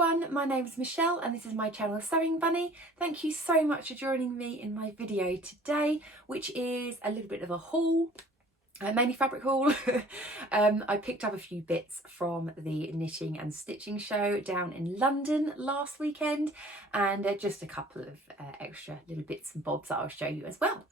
everyone, my name is Michelle and this is my channel Sewing Bunny. Thank you so much for joining me in my video today, which is a little bit of a haul, mainly fabric haul. I picked up a few bits from the knitting and stitching show down in London last weekend, and just a couple of extra little bits and bobs that I'll show you as well.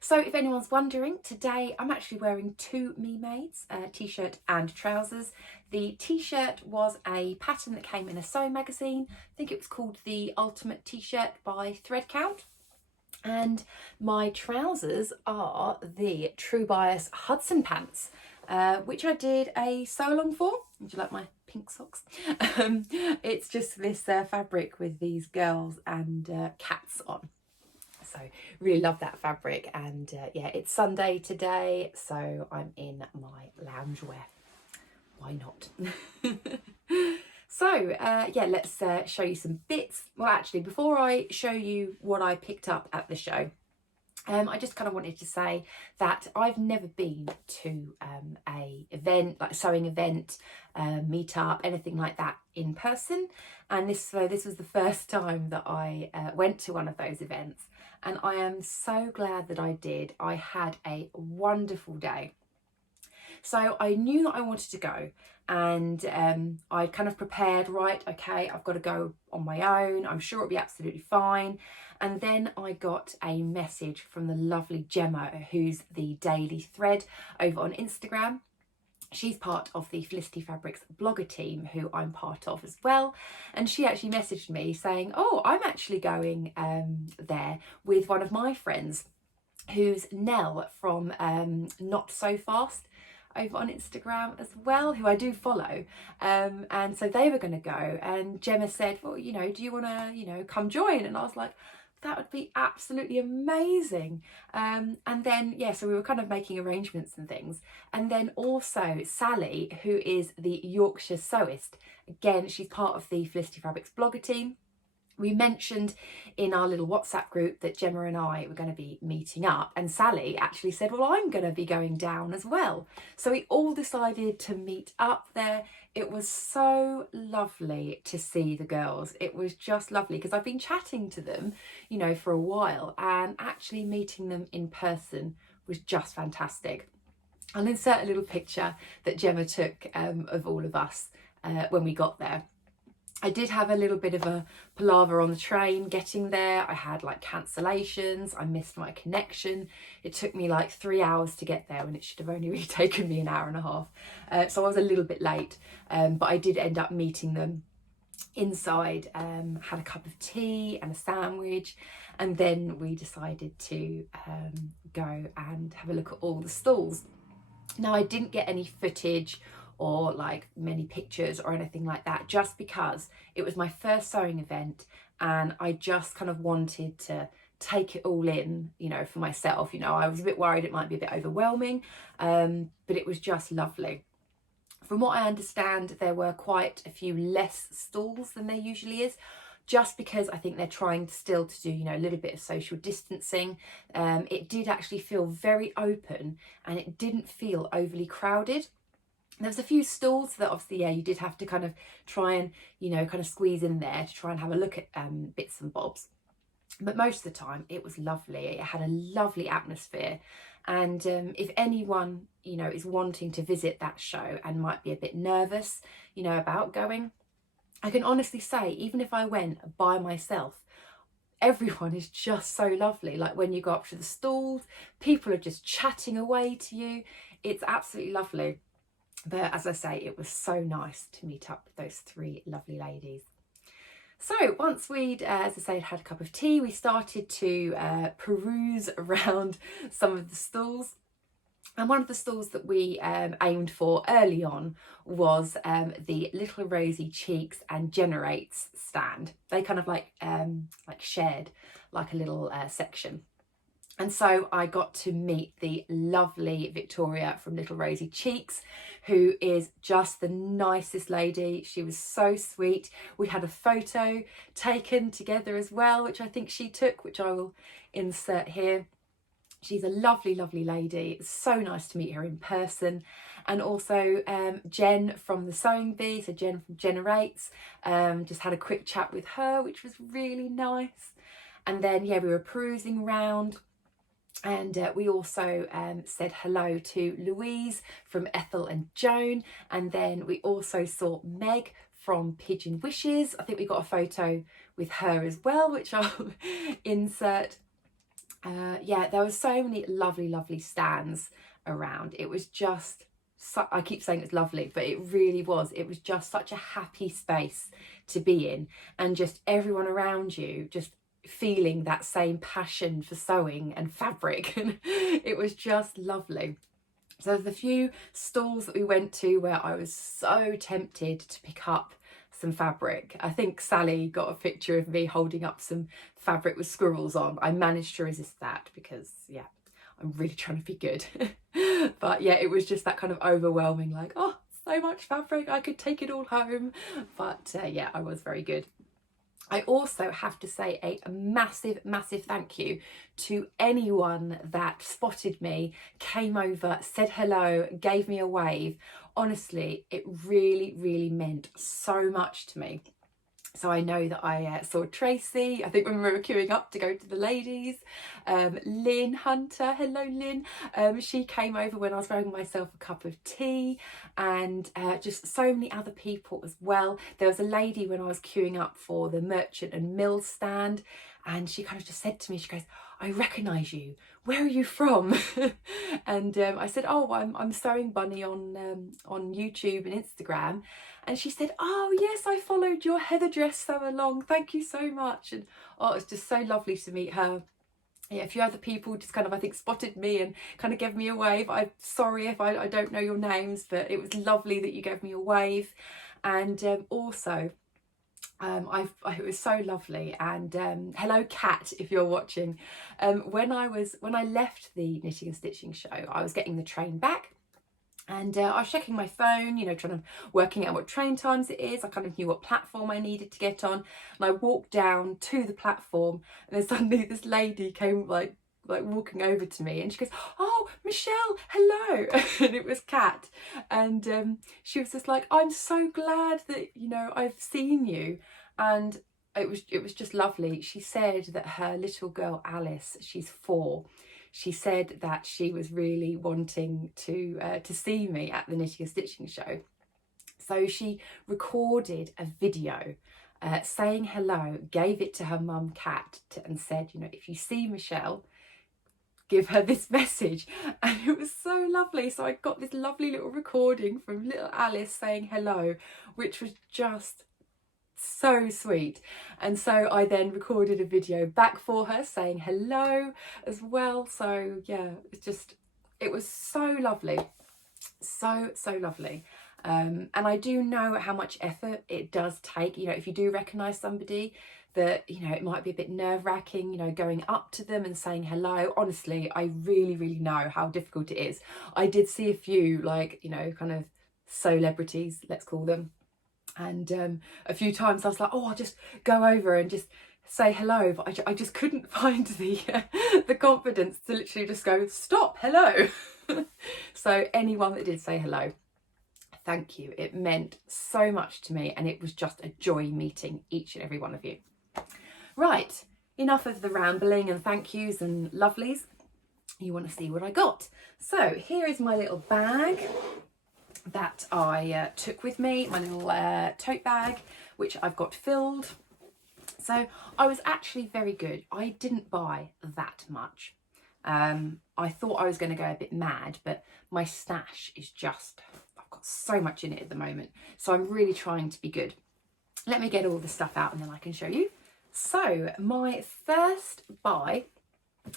So if anyone's wondering, today I'm actually wearing two Me Mades, t-shirt and trousers. The t-shirt was a pattern that came in a sewing magazine. I think it was called the Ultimate T-shirt by ThreadCount. And my trousers are the True Bias Hudson pants, which I did a sew along for. Would you like my pink socks? It's just this fabric with these girls and cats on. So really love that fabric, and yeah, it's Sunday today, so I'm in my loungewear. Why not? So yeah, let's show you some bits. Well, actually, before I show you what I picked up at the show, I just kind of wanted to say that I've never been to a event, like a sewing event, meetup, anything like that in person. And this was the first time that I went to one of those events. And I am so glad that I did. I had a wonderful day. So I knew that I wanted to go, and I kind of prepared, right, okay, I've got to go on my own. I'm sure it'll be absolutely fine. And then I got a message from the lovely Gemma, who's the daily thread over on Instagram. She's part of the Felicity Fabrics blogger team, who I'm part of as well. And she actually messaged me saying, oh, I'm actually going there with one of my friends, who's Nell from Not So Fast over on Instagram as well, who I do follow. And so they were going to go. And Gemma said, well, you know, do you want to, you know, come join? And I was like, that would be absolutely amazing. And then, yeah, so we were kind of making arrangements and things. And then also Sally, who is the Yorkshire Sewist. Again, she's part of the Felicity Fabrics blogger team. We mentioned in our little WhatsApp group that Gemma and I were going to be meeting up, and Sally actually said, well, I'm going to be going down as well. So we all decided to meet up there. It was so lovely to see the girls. It was just lovely because I've been chatting to them, you know, for a while, and actually meeting them in person was just fantastic. I'll insert a little picture that Gemma took of all of us when we got there. I did have a little bit of a palaver on the train getting there. I had like cancellations. I missed my connection. It took me like 3 hours to get there when it should have only really taken me an hour and a half. So I was a little bit late, but I did end up meeting them inside, had a cup of tea and a sandwich, and then we decided to go and have a look at all the stalls. Now, I didn't get any footage or like many pictures or anything like that, just because it was my first sewing event and I just kind of wanted to take it all in, you know, for myself. You know, I was a bit worried it might be a bit overwhelming, but it was just lovely. From what I understand, there were quite a few less stalls than there usually is, just because I think they're trying still to do, you know, a little bit of social distancing. It did actually feel very open and it didn't feel overly crowded. There was a few stalls that obviously, yeah, you did have to kind of try and, you know, kind of squeeze in there to try and have a look at bits and bobs. But most of the time it was lovely. It had a lovely atmosphere. And if anyone, you know, is wanting to visit that show and might be a bit nervous, you know, about going, I can honestly say, even if I went by myself, everyone is just so lovely. Like when you go up to the stalls, people are just chatting away to you. It's absolutely lovely. But as I say, it was so nice to meet up with those three lovely ladies. So once we'd, as I say, had a cup of tea, we started to peruse around some of the stalls. And one of the stalls that we aimed for early on was the Little Rosy Cheeks and Generates stand. They kind of like shared like a little section. And so I got to meet the lovely Victoria from Little Rosy Cheeks, who is just the nicest lady. She was so sweet. We had a photo taken together as well, which I think she took, which I will insert here. She's a lovely, lovely lady. It's so nice to meet her in person. And also Jen from the Sewing Bee, so Jen from Generates, just had a quick chat with her, which was really nice. And then, yeah, we were perusing round, and we also said hello to Louise from Ethel and Joan. And then we also saw Meg from Pigeon Wishes. I think we got a photo with her as well, which I'll insert. Yeah, there were so many lovely, lovely stands around. It was just, I keep saying it's lovely, but it really was. It was just such a happy space to be in, and just everyone around you just feeling that same passion for sewing and fabric. And it was just lovely. So the few stalls that we went to where I was so tempted to pick up some fabric. I think Sally got a picture of me holding up some fabric with squirrels on. I managed to resist that because, yeah, I'm really trying to be good. But yeah, it was just that kind of overwhelming, like, oh, so much fabric, I could take it all home. But yeah, I was very good. I also have to say a massive, massive thank you to anyone that spotted me, came over, said hello, gave me a wave. Honestly, it really, really meant so much to me. So I know that I saw Tracy, I think when we were queuing up to go to the ladies, Lynn Hunter, hello Lynn, she came over when I was throwing myself a cup of tea, and just so many other people as well. There was a lady when I was queuing up for the Merchant and Mills stand, and she kind of just said to me, she goes, I recognise you, where are you from? And I said, oh, I'm Sewing Bunny on YouTube and Instagram. And she said, oh yes, I followed your heather dress sew along, thank you so much. And oh, it's just so lovely to meet her. Yeah, a few other people just kind of, I think, spotted me and kind of gave me a wave. I'm sorry if I don't know your names, but it was lovely that you gave me a wave. And also it was so lovely. And hello Kat, if you're watching. When I left the Knitting and Stitching show, I was getting the train back. And I was checking my phone, you know, working out what train times it is. I kind of knew what platform I needed to get on. And I walked down to the platform, and then suddenly this lady came like walking over to me, and she goes, oh, Michelle, hello. And it was Kat. And she was just like, I'm so glad that, you know, I've seen you. And it was just lovely. She said that her little girl Alice, she's 4, she said that she was really wanting to see me at the Knitting and Stitching show. So she recorded a video saying hello, gave it to her mum Kat, and said, you know, if you see Michelle, give her this message. And it was so lovely. So I got this lovely little recording from little Alice saying hello, which was just so sweet. And so I then recorded a video back for her saying hello as well. So yeah, it was so lovely, so lovely. And I do know how much effort it does take, you know, if you do recognise somebody, that, you know, it might be a bit nerve-wracking, you know, going up to them and saying hello. Honestly, I really, really know how difficult it is. I did see a few, like, you know, kind of celebrities, let's call them. And a few times I was like, oh, I'll just go over and just say hello, but I just couldn't find the confidence to literally just go, stop, hello. So anyone that did say hello, thank you. It meant so much to me, and it was just a joy meeting each and every one of you. Right, enough of the rambling and thank yous and lovelies. You want to see what I got. So here is my little bag that I took with me, my little tote bag, which I've got filled. So I was actually very good. I didn't buy that much. I thought I was going to go a bit mad, but my stash is just, I've got so much in it at the moment. So I'm really trying to be good. Let me get all the stuff out and then I can show you. So my first buy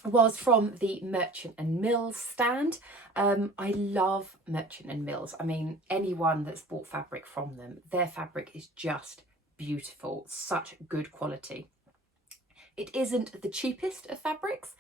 was from the Merchant and Mills stand. I love Merchant and Mills. I mean, anyone that's bought fabric from them, their fabric is just beautiful, such good quality. it isn't the cheapest of fabrics.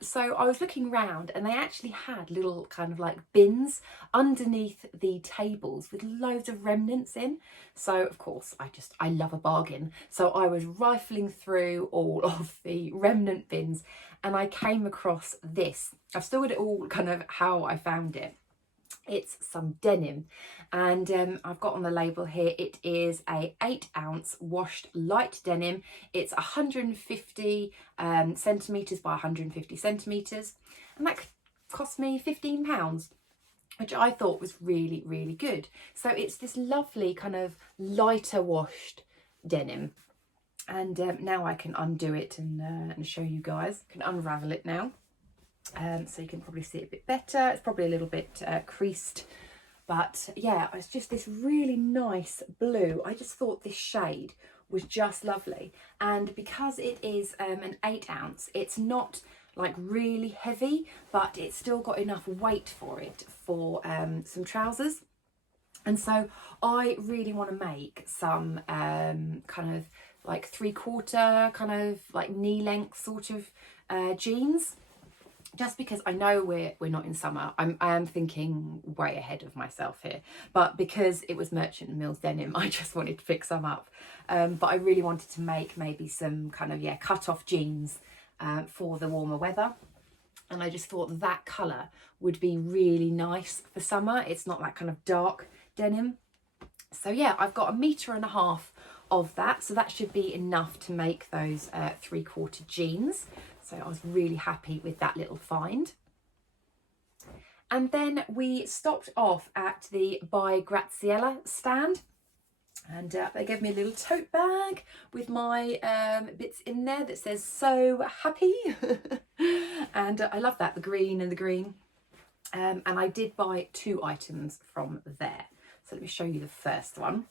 So I was looking around and they actually had little kind of like bins underneath the tables with loads of remnants in. So of course I love a bargain. So I was rifling through all of the remnant bins and I came across this. I've stored it all kind of how I found it. It's some denim, and I've got on the label here, it is a 8-ounce washed light denim. It's 150 centimetres by 150 centimetres, and that cost me £15, which I thought was really, really good. So it's this lovely kind of lighter washed denim, and now I can undo it and show you guys. I can unravel it now. So you can probably see it a bit better. It's probably a little bit creased, but yeah, it's just this really nice blue. I just thought this shade was just lovely, and because it is an 8-ounce, it's not like really heavy, but it's still got enough weight for it for some trousers. And so I really want to make some kind of like 3/4 kind of like knee length sort of jeans. Just because I know we're not in summer, I am thinking way ahead of myself here. But because it was Merchant and Mills denim, I just wanted to pick some up. But I really wanted to make maybe some kind of, yeah, cut-off jeans for the warmer weather. And I just thought that colour would be really nice for summer. It's not that kind of dark denim. So yeah, I've got 1.5 meters of that. So that should be enough to make those 3/4 jeans. So I was really happy with that little find. And then we stopped off at the By Graziella stand, and they gave me a little tote bag with my bits in there that says "So Happy." And I love that, the green and the green. And I did buy 2 items from there. So let me show you the first one,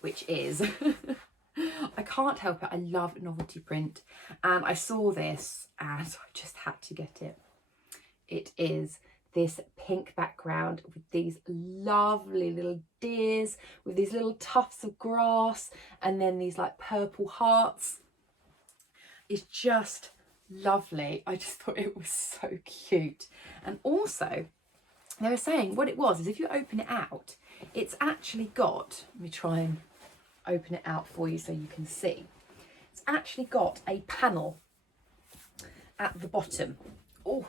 which is I can't help it, I love novelty print, and I saw this and I just had to get it. It is this pink background with these lovely little deers with these little tufts of grass and then these like purple hearts. It's just lovely. I just thought it was so cute. And also they were saying what it was is if you open it out, it's actually got, let me try and open it out for you so you can see. It's actually got a panel at the bottom. Oh,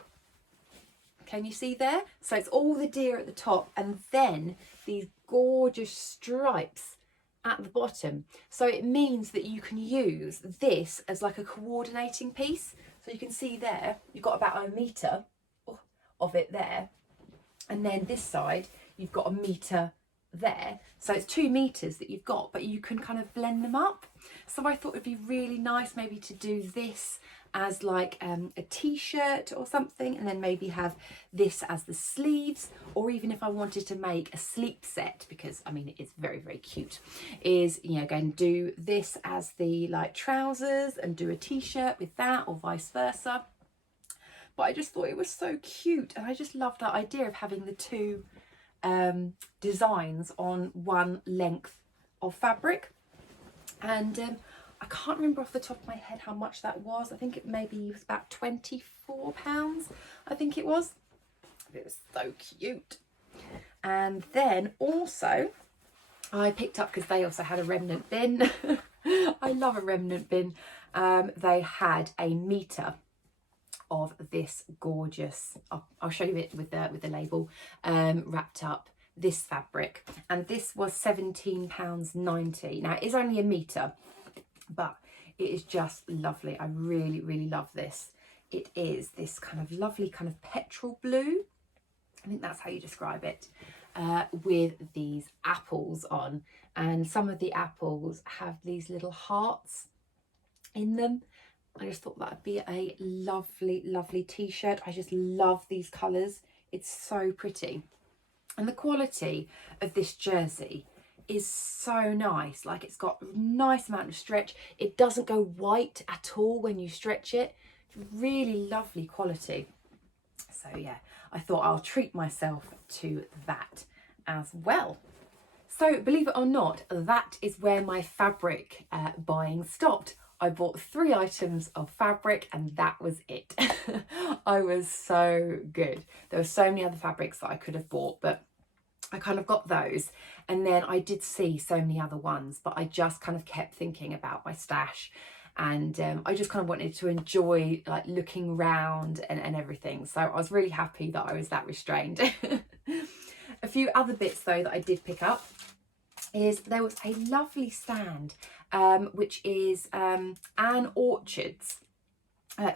can you see there? So it's all the deer at the top and then these gorgeous stripes at the bottom. So it means that you can use this as like a coordinating piece. So you can see there, you've got about 1 meter of it there. And then this side, you've got 1 meter there, so it's 2 meters that you've got, but you can kind of blend them up. So I thought it'd be really nice maybe to do this as like a t-shirt or something, and then maybe have this as the sleeves, or even if I wanted to make a sleep set, because I mean it is very, very cute, is, you know, go and do this as the like trousers and do a t-shirt with that, or vice versa. But I just thought it was so cute, and I just love that idea of having the 2 designs on 1 length of fabric. And I can't remember off the top of my head how much that was. I think it maybe was about £24, I think it was. It was so cute. And then also I picked up, because they also had a remnant bin. I love a remnant bin. They had 1 meter of this gorgeous, I'll show you it with the label, wrapped up, this fabric, and this was £17.90. Now it is only 1 meter, but it is just lovely. I really, really love this. It is this kind of lovely kind of petrol blue, I think that's how you describe it, with these apples on, and some of the apples have these little hearts in them. I just thought that would be a lovely, lovely t-shirt. I just love these colours. It's so pretty. And the quality of this jersey is so nice. Like, it's got a nice amount of stretch. It doesn't go white at all when you stretch it. Really lovely quality. So yeah, I thought I'll treat myself to that as well. So believe it or not, that is where my fabric buying stopped. I bought 3 items of fabric and that was it. I was so good. There were so many other fabrics that I could have bought, but I kind of got those. And then I did see so many other ones, but I just kind of kept thinking about my stash, and I just kind of wanted to enjoy like looking around and everything. So I was really happy that I was that restrained. A few other bits though that I did pick up is there was a lovely stand, which is Anne Orchard's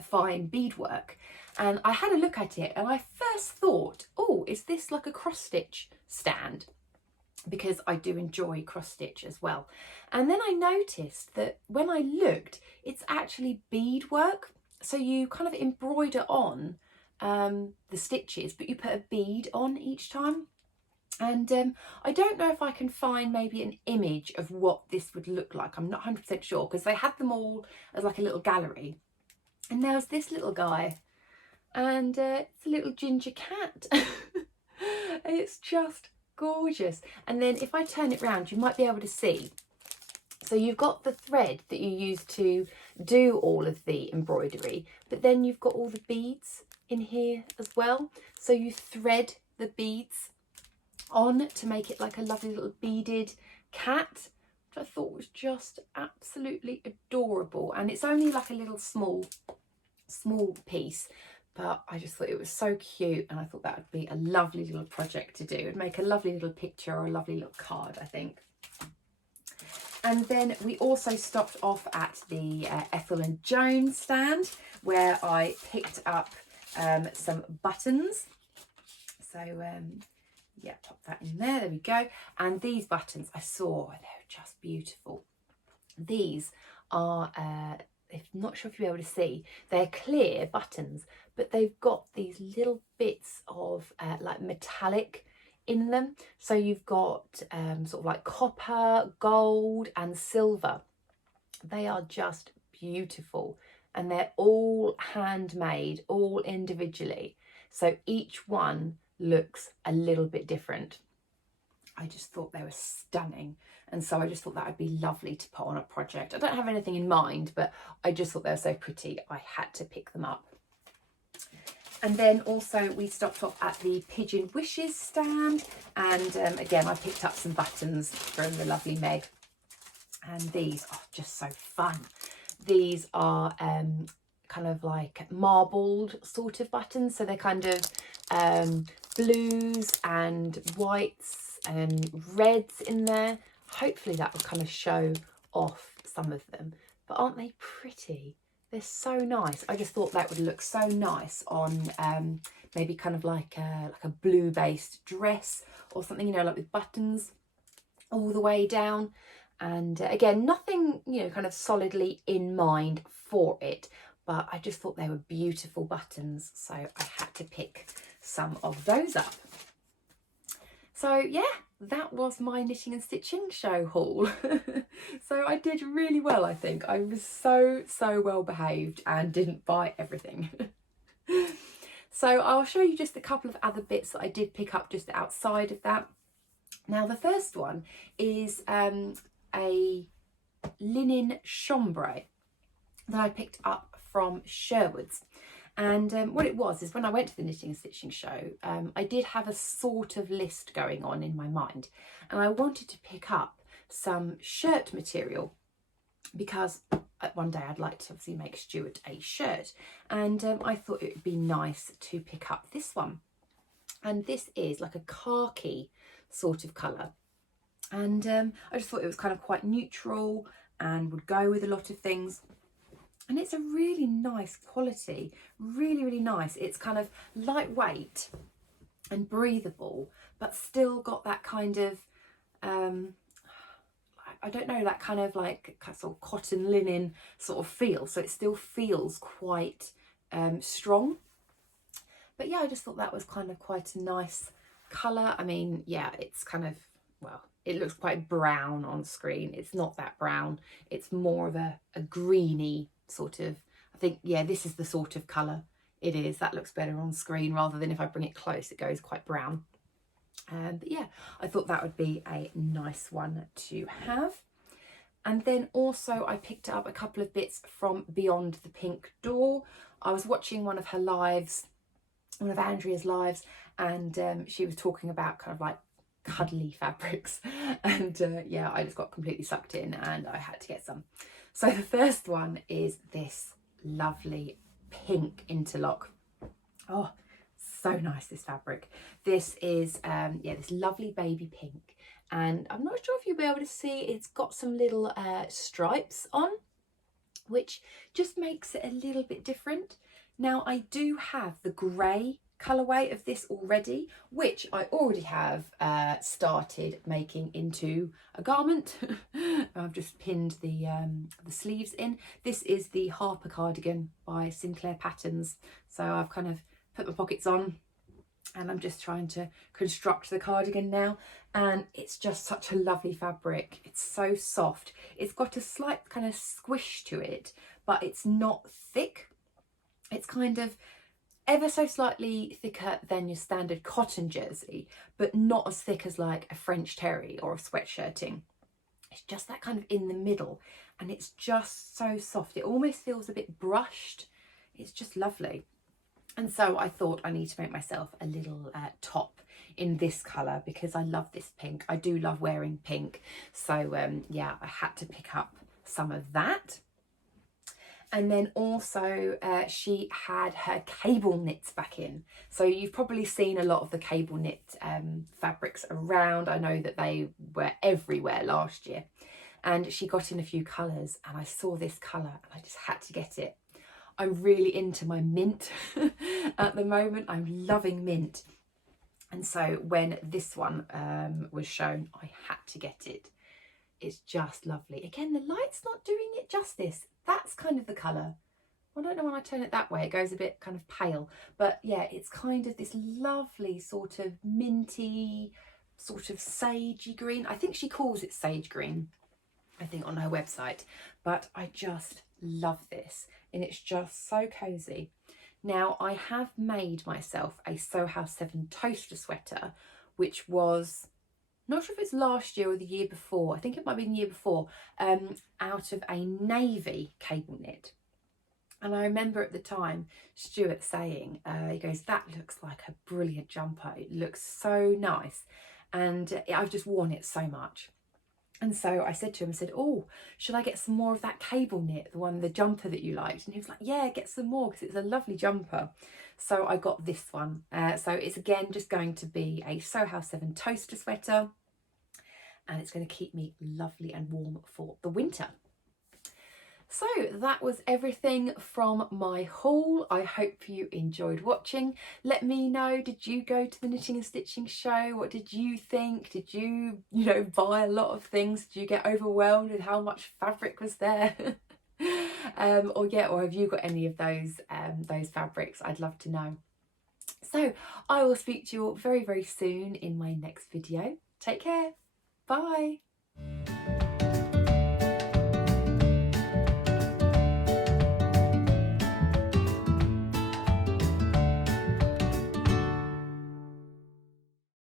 fine beadwork. And I had a look at it and I first thought, oh, is this like a cross stitch stand? Because I do enjoy cross stitch as well. And then I noticed that when I looked, it's actually beadwork. So you kind of embroider on the stitches, but you put a bead on each time. And I don't know if I can find maybe an image of what this would look like. I'm not 100% sure, because they had them all as like a little gallery. And there was this little guy, and it's a little ginger cat. It's just gorgeous. And then if I turn it round, you might be able to see. So you've got the thread that you use to do all of the embroidery, but then you've got all the beads in here as well. So you thread the beads on to make it like a lovely little beaded cat, which I thought was just absolutely adorable. And it's only like a little small piece, but I just thought it was so cute, and I thought that would be a lovely little project to do. It'd make a lovely little picture or a lovely little card, I think. And then we also stopped off at the Ethel and Joan stand, where I picked up some buttons. So yeah, pop that in there. There we go. And these buttons I saw, they're just beautiful. These are, I'm not sure if you'll be able to see, they're clear buttons, but they've got these little bits of like metallic in them. So you've got sort of like copper, gold and silver. They are just beautiful, and they're all handmade, all individually. So each one looks a little bit different. I just thought they were stunning, and so I just thought that would be lovely to put on a project. I don't have anything in mind, but I just thought they were so pretty, I had to pick them up. And then also we stopped off at the Pigeon Wishes stand, and again I picked up some buttons from the lovely Meg, and these are just so fun. These are kind of like marbled sort of buttons, so they're kind of blues and whites and reds in there. Hopefully that will kind of show off some of them, but aren't they pretty? They're so nice. I just thought that would look so nice on maybe kind of like a blue based dress or something, you know, like with buttons all the way down. And again, nothing, you know, kind of solidly in mind for it, but I just thought they were beautiful buttons, so I had to pick some of those up. So yeah, that was my knitting and stitching show haul. So I did really well, I think. I was so well behaved and didn't buy everything. So I'll show you just a couple of other bits that I did pick up just outside of that. Now the first one is a linen chambray that I picked up from Sherwoods. And what it was is when I went to the knitting and stitching show, I did have a sort of list going on in my mind, and I wanted to pick up some shirt material because one day I'd like to obviously make Stuart a shirt, and I thought it would be nice to pick up this one. And this is like a khaki sort of colour, and I just thought it was kind of quite neutral and would go with a lot of things. And it's a really nice quality, really nice. It's kind of lightweight and breathable, but still got that kind of, I don't know, that kind of like sort of cotton linen sort of feel. So it still feels quite strong. But yeah, I just thought that was kind of quite a nice colour. I mean, yeah, it's kind of, well, it looks quite brown on screen. It's not that brown. It's more of a greeny sort of, I think, yeah, this is the sort of colour it is. That looks better on screen rather than if I bring it close, it goes quite brown. But yeah, I thought that would be a nice one to have. And then also I picked up a couple of bits from Beyond the Pink Door. I was watching one of her lives, one of Andrea's lives, and she was talking about kind of like cuddly fabrics, and yeah, I just got completely sucked in and I had to get some. So the first one is this lovely pink interlock. Oh, so nice, this fabric. This is yeah, this lovely baby pink, and I'm not sure if you'll be able to see, it's got some little stripes on, which just makes it a little bit different. Now I do have the grey colourway of this already, which I already have started making into a garment. I've just pinned the sleeves in. This is the Harper cardigan by Sinclair Patterns. So I've kind of put my pockets on and I'm just trying to construct the cardigan now, and it's just such a lovely fabric. It's so soft. It's got a slight kind of squish to it, but it's not thick. It's kind of ever so slightly thicker than your standard cotton jersey, but not as thick as like a French terry or a sweatshirting. It's just that kind of in the middle, and it's just so soft. It almost feels a bit brushed. It's just lovely. And so I thought I need to make myself a little top in this colour because I love this pink. I do love wearing pink. So yeah, I had to pick up some of that. And then also she had her cable knits back in. So you've probably seen a lot of the cable knit fabrics around. I know that they were everywhere last year. And she got in a few colours, and I saw this colour and I just had to get it. I'm really into my mint at the moment. I'm loving mint. And so when this one was shown, I had to get it. It's just lovely. Again, the light's not doing it justice. That's kind of the colour. I don't know when I turn it that way, it goes a bit kind of pale. But yeah, it's kind of this lovely sort of minty, sort of sagey green. I think she calls it sage green, I think, on her website. But I just love this, and it's just so cosy. Now I have made myself a Soho House 7 toaster sweater, which was, not sure if it's last year or the year before, I think it might be the year before, out of a navy cable knit. And I remember at the time Stuart saying, he goes, that looks like a brilliant jumper, it looks so nice, and I've just worn it so much. And so I said to him, I said, oh, should I get some more of that cable knit, the jumper that you liked? And he was like, yeah, get some more, because it's a lovely jumper. So I got this one. So it's again just going to be a Soho House 7 toaster sweater, and it's going to keep me lovely and warm for the winter. So that was everything from my haul. I hope you enjoyed watching. Let me know, did you go to the Knitting and Stitching show? What did you think? Did you, buy a lot of things? Did you get overwhelmed with how much fabric was there? Or have you got any of those fabrics? I'd love to know. So I will speak to you all very, very soon in my next video. Take care. Bye.